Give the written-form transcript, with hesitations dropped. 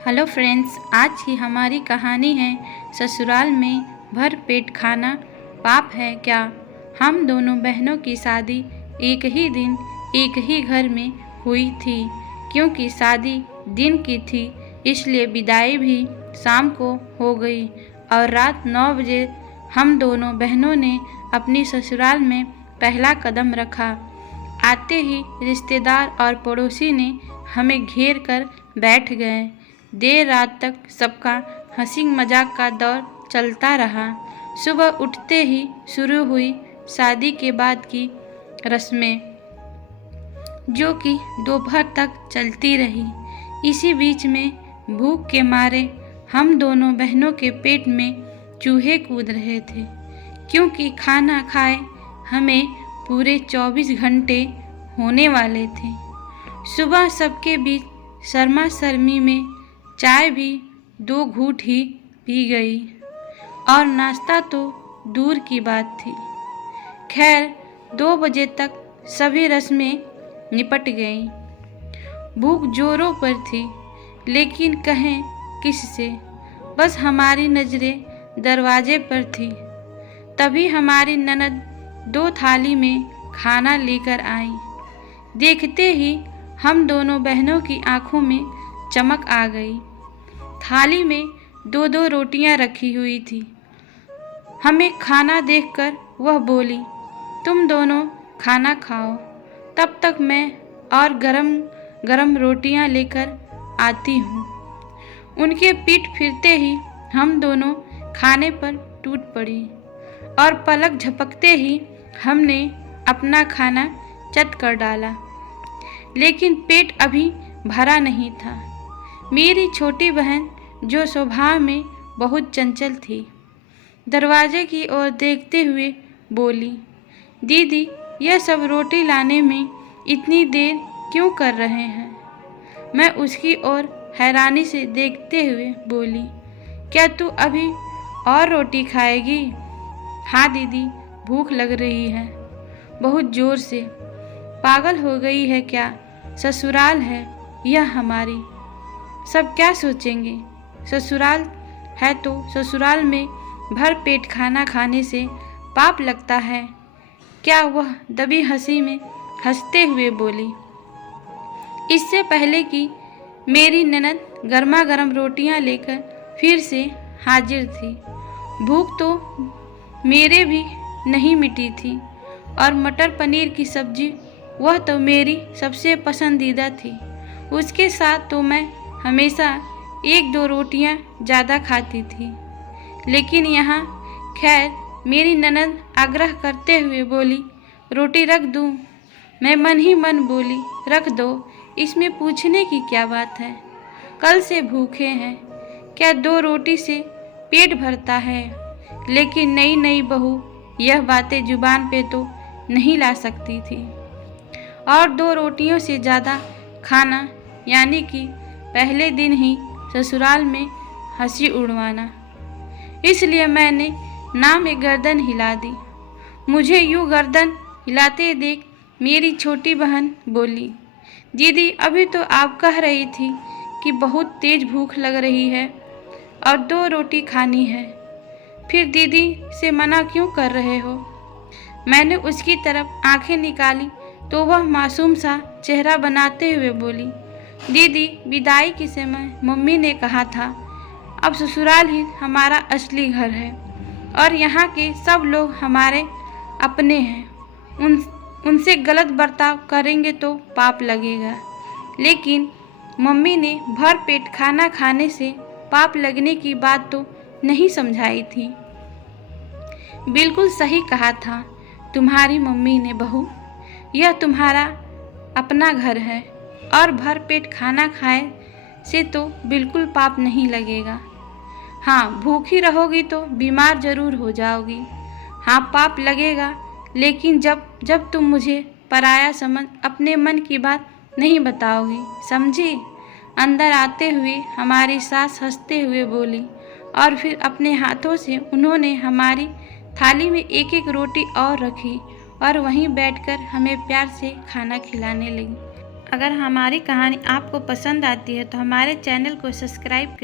Hello friends, आज की हमारी कहानी है ससुराल में भर पेट खाना पाप है क्या। हम दोनों बहनों की शादी एक ही दिन एक ही घर में हुई थी। क्योंकि शादी दिन की थी इसलिए विदाई भी शाम को हो गई और रात 9 बजे हम दोनों बहनों ने अपनी ससुराल में पहला कदम रखा। आते ही रिश्तेदार और पड़ोसी ने हमें घेर कर बैठ गए। देर रात तक सबका हंसी मजाक का दौर चलता रहा। सुबह उठते ही शुरू हुई शादी के बाद की रस्में, जो कि दोपहर तक चलती रही। इसी बीच में भूख के मारे हम दोनों बहनों के पेट में चूहे कूद रहे थे। क्योंकि खाना खाए हमें पूरे 24 घंटे होने वाले थे। सुबह सबके बीच शर्मा शर्मी में चाय भी 2 घूंट ही पी गई और नाश्ता तो दूर की बात थी। खैर 2 बजे तक सभी रस्में निपट गईं। भूख जोरों पर थी, लेकिन कहें किससे। बस हमारी नज़रें दरवाजे पर थी। तभी हमारी ननद 2 थाली में खाना लेकर आई। देखते ही हम दोनों बहनों की आंखों में चमक आ गई। थाली में 2-2 रोटियां रखी हुई थी। हमें खाना देखकर वह बोली, तुम दोनों खाना खाओ, तब तक मैं और गरम गरम रोटियां लेकर आती हूँ। उनके पीठ फिरते ही हम दोनों खाने पर टूट पड़ी और पलक झपकते ही हमने अपना खाना चट कर डाला। लेकिन पेट अभी भरा नहीं था। मेरी छोटी बहन, जो स्वभाव में बहुत चंचल थी, दरवाजे की ओर देखते हुए बोली, दीदी यह सब रोटी लाने में इतनी देर क्यों कर रहे हैं। मैं उसकी ओर हैरानी से देखते हुए बोली, क्या तू अभी और रोटी खाएगी। हाँ दीदी, भूख लग रही है बहुत ज़ोर से। पागल हो गई है क्या, ससुराल है यह हमारी, सब क्या सोचेंगे। ससुराल है तो ससुराल में भर पेट खाना खाने से पाप लगता है क्या, वह दबी हंसी में हंसते हुए बोली। इससे पहले कि मेरी ननद गर्मा गर्म रोटियां लेकर फिर से हाजिर थी। भूख तो मेरे भी नहीं मिटी थी और मटर पनीर की सब्जी, वह तो मेरी सबसे पसंदीदा थी। उसके साथ तो मैं हमेशा 1-2 रोटियां ज़्यादा खाती थी। लेकिन यहाँ खैर मेरी ननद आग्रह करते हुए बोली, रोटी रख दूँ। मैं मन ही मन बोली, रख दो, इसमें पूछने की क्या बात है। कल से भूखे हैं, क्या 2 रोटी से पेट भरता है। लेकिन नई नई बहू यह बातें जुबान पे तो नहीं ला सकती थी। और 2 रोटियों से ज़्यादा खाना, यानी कि पहले दिन ही ससुराल में हंसी उड़वाना। इसलिए मैंने ना में गर्दन हिला दी। मुझे यूँ गर्दन हिलाते देख मेरी छोटी बहन बोली, दीदी अभी तो आप कह रही थी कि बहुत तेज भूख लग रही है और 2 रोटी खानी है, फिर दीदी से मना क्यों कर रहे हो। मैंने उसकी तरफ आंखें निकाली तो वह मासूम सा चेहरा बनाते हुए बोली, दीदी विदाई के समय मम्मी ने कहा था अब ससुराल ही हमारा असली घर है और यहाँ के सब लोग हमारे अपने हैं। उनसे गलत बर्ताव करेंगे तो पाप लगेगा। लेकिन मम्मी ने भर पेट खाना खाने से पाप लगने की बात तो नहीं समझाई थी। बिल्कुल सही कहा था तुम्हारी मम्मी ने, बहू यह तुम्हारा अपना घर है और भर पेट खाना खाए से तो बिल्कुल पाप नहीं लगेगा। हाँ, भूखी रहोगी तो बीमार जरूर हो जाओगी। हाँ, पाप लगेगा, लेकिन जब तुम मुझे पराया समझ अपने मन की बात नहीं बताओगी, समझी। अंदर आते हुए हमारी सास हंसते हुए बोली और फिर अपने हाथों से उन्होंने हमारी थाली में 1-1 रोटी और रखी और वहीं बैठकर हमें प्यार से खाना खिलाने लगी। अगर हमारी कहानी आपको पसंद आती है तो हमारे चैनल को सब्सक्राइब करें।